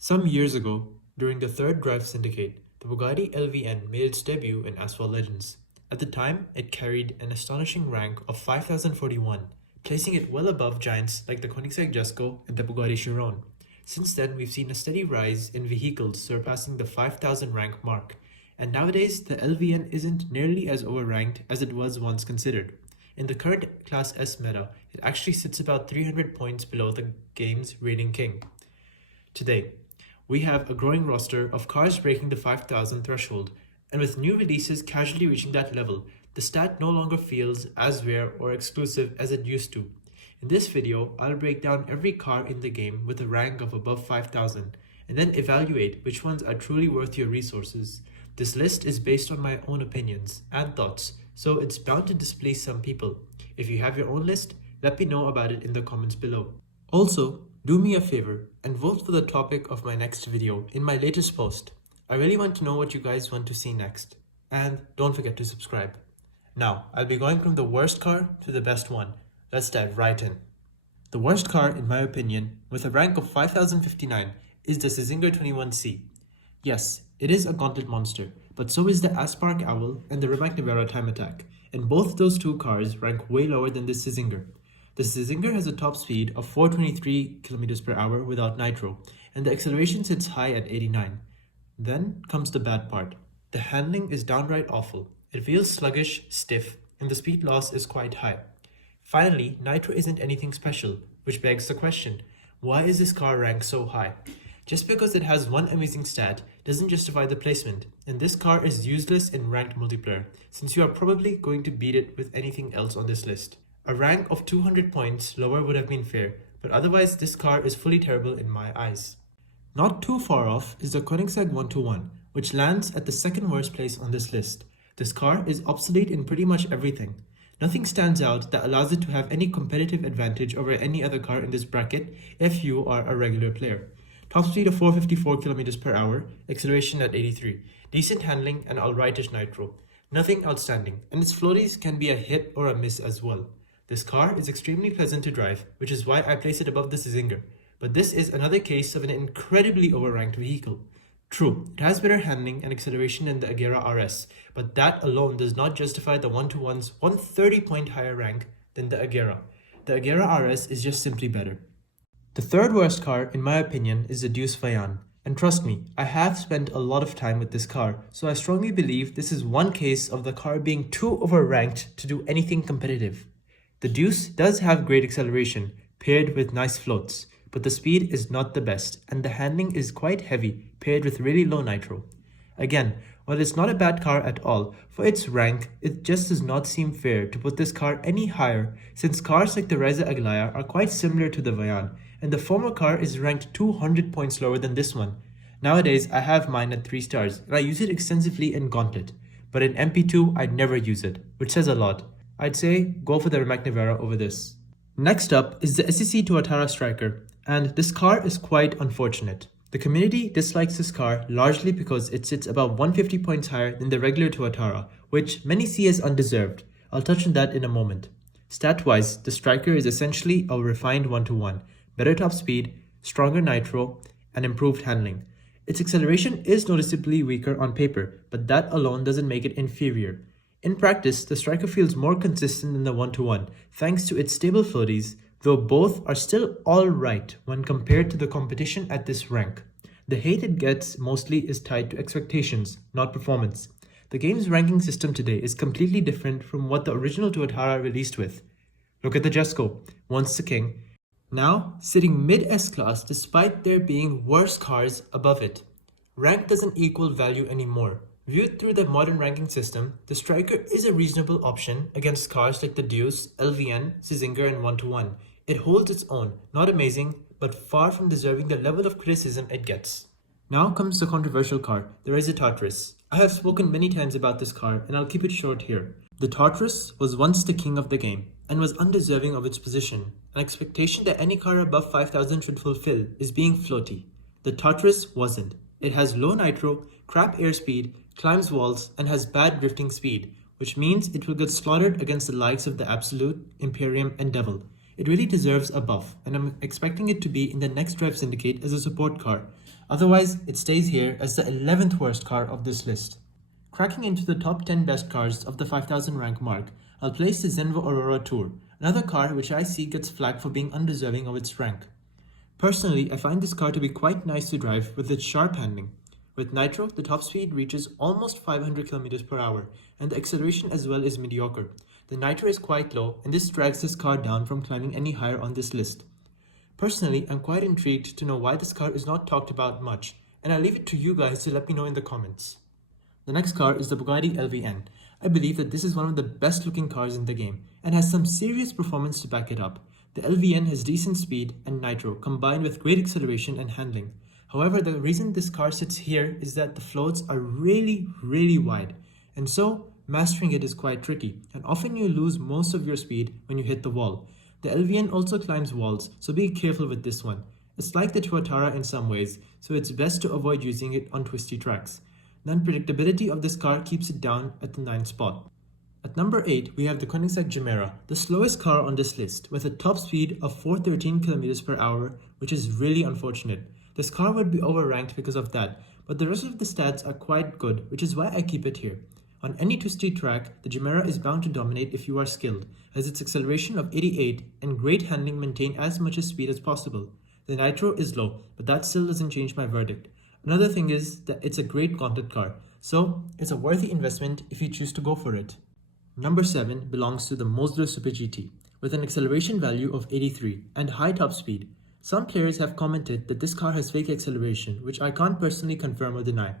Some years ago, during the third Drive Syndicate, the Bugatti LVN made its debut in Asphalt Legends. At the time, it carried an astonishing rank of 5041, placing it well above giants like the Koenigsegg Jesko and the Bugatti Chiron. Since then, we've seen a steady rise in vehicles surpassing the 5000 rank mark, and nowadays the LVN isn't nearly as overranked as it was once considered. In the current Class S meta, it actually sits about 300 points below the game's rating king. Today, we have a growing roster of cars breaking the 5000 threshold, and with new releases casually reaching that level, the stat no longer feels as rare or exclusive as it used to. In this video, I'll break down every car in the game with a rank of above 5000, and then evaluate which ones are truly worth your resources. This list is based on my own opinions and thoughts, so it's bound to displease some people. If you have your own list, let me know about it in the comments below. Also, do me a favor and vote for the topic of my next video in my latest post. I really want to know what you guys want to see next. And don't forget to subscribe. Now, I'll be going from the worst car to the best one. Let's dive right in. The worst car, in my opinion, with a rank of 5059, is the Czinger 21C. Yes, it is a gauntlet monster, but so is the Aspark Owl and the Rimac Time Attack, and both those two cars rank way lower than the Czinger. The Czinger has a top speed of 423 km per hour without nitro, and the acceleration sits high at 89. Then comes the bad part. The handling is downright awful. It feels sluggish, stiff, and the speed loss is quite high. Finally, nitro isn't anything special, which begs the question, why is this car ranked so high? Just because it has one amazing stat doesn't justify the placement, and this car is useless in ranked multiplayer, since you are probably going to beat it with anything else on this list. A rank of 200 points lower would have been fair, but otherwise this car is fully terrible in my eyes. Not too far off is the Koenigsegg 121, which lands at the second worst place on this list. This car is obsolete in pretty much everything. Nothing stands out that allows it to have any competitive advantage over any other car in this bracket if you are a regular player. Top speed of 454 km per hour, acceleration at 83, decent handling and alrightish nitro. Nothing outstanding, and its floaties can be a hit or a miss as well. This car is extremely pleasant to drive, which is why I place it above the Czinger, but this is another case of an incredibly overranked vehicle. True, it has better handling and acceleration than the Agera RS, but that alone does not justify the 121's 130 point higher rank than the Agera. The Agera RS is just simply better. The third worst car, in my opinion, is the Deus Vayanne. And trust me, I have spent a lot of time with this car, so I strongly believe this is one case of the car being too overranked to do anything competitive. The Deus does have great acceleration, paired with nice floats, but the speed is not the best, and the handling is quite heavy, paired with really low nitro. Again, while it's not a bad car at all, for its rank, it just does not seem fair to put this car any higher, since cars like the Raesr Aglaya are quite similar to the Vayanne, and the former car is ranked 200 points lower than this one. Nowadays, I have mine at 3 stars, and I use it extensively in Gauntlet, but in MP2, I'd never use it, which says a lot. I'd say go for the Rimac over this. Next up is the SSC Tuatara Striker, and this car is quite unfortunate. The community dislikes this car largely because it sits about 150 points higher than the regular Tuatara, which many see as undeserved. I'll touch on that in a moment. Stat-wise, the Striker is essentially a refined 1-to-1, better top speed, stronger nitro, and improved handling. Its acceleration is noticeably weaker on paper, but that alone doesn't make it inferior. In practice, the Striker feels more consistent than the 1-to-1, thanks to its stable floaties, though both are still alright when compared to the competition at this rank. The hate it gets mostly is tied to expectations, not performance. The game's ranking system today is completely different from what the original Tuatara released with. Look at the Jesko, once the king, now sitting mid-S class despite there being worse cars above it. Rank doesn't equal value anymore. Viewed through the modern ranking system, the Striker is a reasonable option against cars like the Deus, LVN, Czinger, and 1-to-1. It holds its own, not amazing, but far from deserving the level of criticism it gets. Now comes the controversial car, the Raesr Tartarus. I have spoken many times about this car, and I'll keep it short here. The Tartarus was once the king of the game, and was undeserving of its position. An expectation that any car above 5000 should fulfill is being floaty. The Tartarus wasn't. It has low nitro, crap airspeed, climbs walls, and has bad drifting speed, which means it will get slaughtered against the likes of the Absolute, Imperium, and Devil. It really deserves a buff, and I'm expecting it to be in the next Drive Syndicate as a support car. Otherwise, it stays here as the 11th worst car of this list. Cracking into the top 10 best cars of the 5000 rank mark, I'll place the Zenvo Aurora Tour, another car which I see gets flagged for being undeserving of its rank. Personally, I find this car to be quite nice to drive with its sharp handling. With Nitro, the top speed reaches almost 500 km per hour, and the acceleration as well is mediocre. The Nitro is quite low, and this drags this car down from climbing any higher on this list. Personally, I'm quite intrigued to know why this car is not talked about much, and I'll leave it to you guys to let me know in the comments. The next car is the Bugatti LVN. I believe that this is one of the best looking cars in the game, and has some serious performance to back it up. The LVN has decent speed and nitro, combined with great acceleration and handling. However, the reason this car sits here is that the floats are really wide, and so mastering it is quite tricky, and often you lose most of your speed when you hit the wall. The LVN also climbs walls, so be careful with this one. It's like the Tuatara in some ways, so it's best to avoid using it on twisty tracks. The unpredictability of this car keeps it down at the 9th spot. At number 8, we have the Koenigsegg Chimera, the slowest car on this list, with a top speed of 413 km per hour, which is really unfortunate. This car would be overranked because of that, but the rest of the stats are quite good, which is why I keep it here. On any twisty track, the Chimera is bound to dominate if you are skilled, as its acceleration of 88 and great handling maintain as much speed as possible. The nitro is low, but that still doesn't change my verdict. Another thing is that it's a great content car, so it's a worthy investment if you choose to go for it. Number 7 belongs to the Mosler Super GT, with an acceleration value of 83 and high top speed. Some players have commented that this car has fake acceleration, which I can't personally confirm or deny.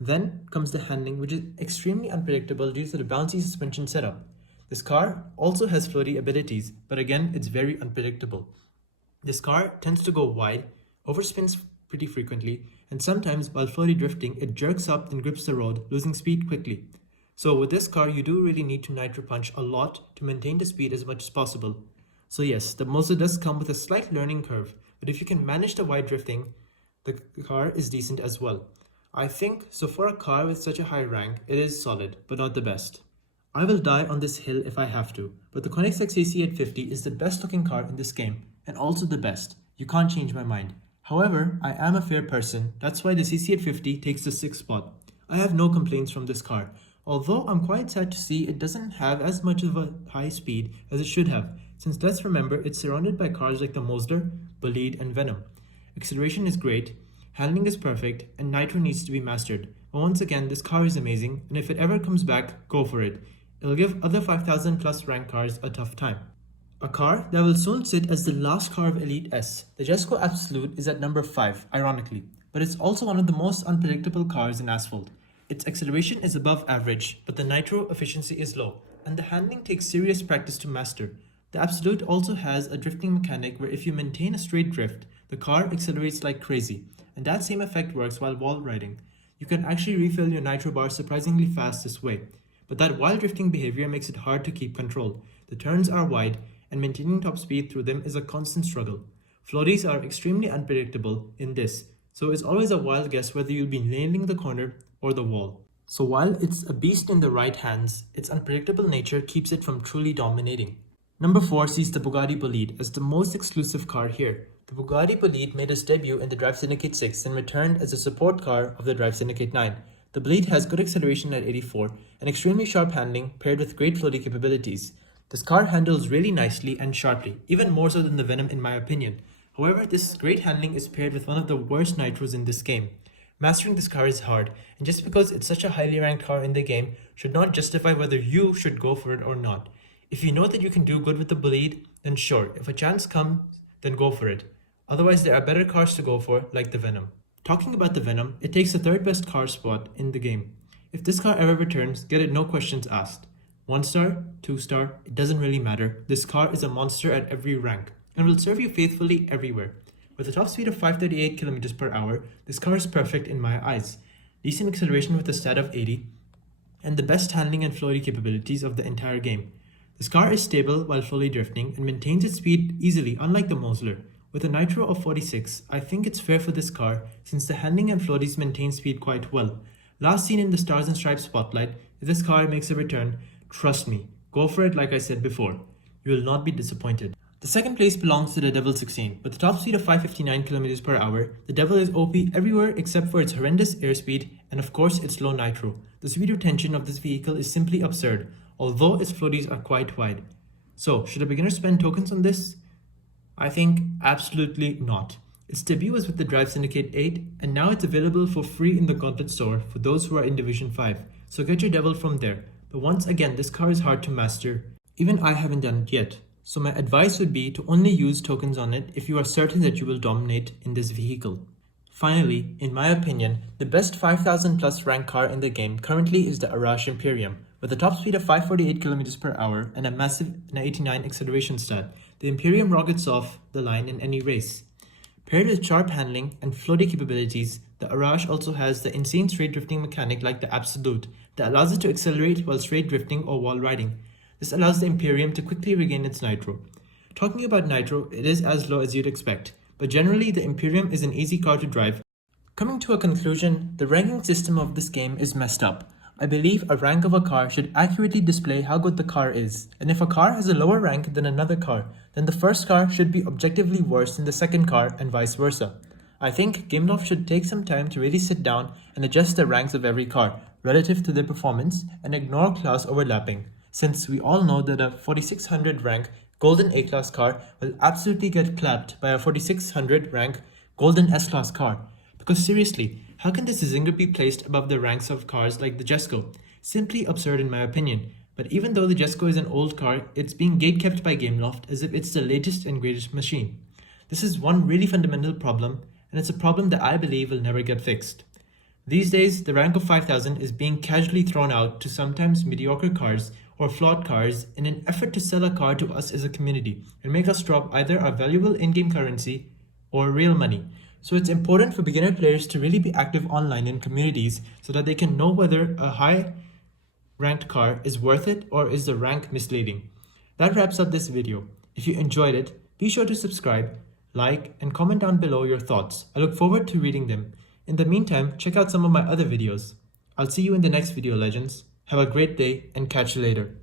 Then comes the handling, which is extremely unpredictable due to the bouncy suspension setup. This car also has floaty abilities, but again, it's very unpredictable. This car tends to go wide, overspins pretty frequently, and sometimes while floaty drifting, it jerks up and grips the road, losing speed quickly. So with this car, you do really need to nitro punch a lot to maintain the speed as much as possible. So yes, the Mosler does come with a slight learning curve, but if you can manage the wide drifting, the car is decent as well. I think, so for a car with such a high rank, it is solid, but not the best. I will die on this hill if I have to, but the Koenigsegg CC850 is the best looking car in this game, and also the best. You can't change my mind. However, I am a fair person, that's why the CC850 takes the 6th spot. I have no complaints from this car, although I'm quite sad to see it doesn't have as much of a high speed as it should have, since let's remember it's surrounded by cars like the Mosler, Bolide and Venom. Acceleration is great, handling is perfect, and nitro needs to be mastered. But once again, this car is amazing, and if it ever comes back, go for it. It'll give other 5000 plus rank cars a tough time. A car that will soon sit as the last car of Elite S, the Jesko Absolute is at number 5, ironically, but it's also one of the most unpredictable cars in Asphalt. Its acceleration is above average, but the nitro efficiency is low, and the handling takes serious practice to master. The Absolute also has a drifting mechanic where if you maintain a straight drift, the car accelerates like crazy, and that same effect works while wall riding. You can actually refill your nitro bar surprisingly fast this way, but that while drifting behavior makes it hard to keep control. The turns are wide, and maintaining top speed through them is a constant struggle. Floaties are extremely unpredictable in this, so it's always a wild guess whether you'll be nailing the corner or the wall. So while it's a beast in the right hands, its unpredictable nature keeps it from truly dominating. Number 4 sees the Bugatti Bolide as the most exclusive car here. The Bugatti Bolide made its debut in the Drive Syndicate 6 and returned as a support car of the Drive Syndicate 9. The Bolide has good acceleration at 84 and extremely sharp handling paired with great floaty capabilities. This car handles really nicely and sharply, even more so than the Venom in my opinion. However, this great handling is paired with one of the worst nitros in this game. Mastering this car is hard, and just because it's such a highly ranked car in the game should not justify whether you should go for it or not. If you know that you can do good with the Bolide, then sure, if a chance comes, then go for it. Otherwise, there are better cars to go for, like the Venom. Talking about the Venom, it takes the 3rd best car spot in the game. If this car ever returns, get it no questions asked. 1 star, 2 star, it doesn't really matter. This car is a monster at every rank, and will serve you faithfully everywhere. With a top speed of 538 km per hour, this car is perfect in my eyes. Decent acceleration with a stat of 80, and the best handling and floaty capabilities of the entire game. This car is stable while fully drifting and maintains its speed easily, unlike the Mosler. With a nitro of 46, I think it's fair for this car since the handling and floaties maintain speed quite well. Last seen in the Stars and Stripes spotlight, if this car makes a return, trust me, go for it like I said before. You will not be disappointed. The second place belongs to the Devil 16. With a top speed of 559 km per hour, the Devil is OP everywhere except for its horrendous airspeed and of course its low nitro. The speed retention of this vehicle is simply absurd, although its floaties are quite wide. So, should a beginner spend tokens on this? I think absolutely not. Its debut was with the Drive Syndicate 8 and now it's available for free in the Gauntlet store for those who are in Division 5, so get your Devil from there. But once again, this car is hard to master. Even I haven't done it yet. So my advice would be to only use tokens on it if you are certain that you will dominate in this vehicle. Finally, in my opinion, the best 5000 plus rank car in the game currently is the Arash Imperium. With a top speed of 548 km per hour and a massive 89 acceleration stat, the Imperium rockets off the line in any race. Paired with sharp handling and floaty capabilities, the Arash also has the insane straight drifting mechanic like the Absolute that allows it to accelerate while straight drifting or wall riding. This allows the Imperium to quickly regain its nitro. Talking about nitro, it is as low as you'd expect, but generally the Imperium is an easy car to drive. Coming to a conclusion, the ranking system of this game is messed up. I believe a rank of a car should accurately display how good the car is, and if a car has a lower rank than another car, then the first car should be objectively worse than the second car and vice versa. I think Gameloft should take some time to really sit down and adjust the ranks of every car relative to their performance and ignore class overlapping, since we all know that a 4600 rank Golden A-Class car will absolutely get clapped by a 4600 rank Golden S-Class car. Because seriously, how can this Czinger be placed above the ranks of cars like the Jesko? Simply absurd in my opinion. But even though the Jesko is an old car, it's being gatekept by Gameloft as if it's the latest and greatest machine. This is one really fundamental problem, and it's a problem that I believe will never get fixed. These days, the rank of 5000 is being casually thrown out to sometimes mediocre cars or flawed cars in an effort to sell a car to us as a community and make us drop either our valuable in-game currency or real money. So it's important for beginner players to really be active online in communities so that they can know whether a high ranked car is worth it or is the rank misleading. That wraps up this video. If you enjoyed it, be sure to subscribe, like, and comment down below your thoughts. I look forward to reading them. In the meantime, check out some of my other videos. I'll see you in the next video, legends. Have a great day and catch you later.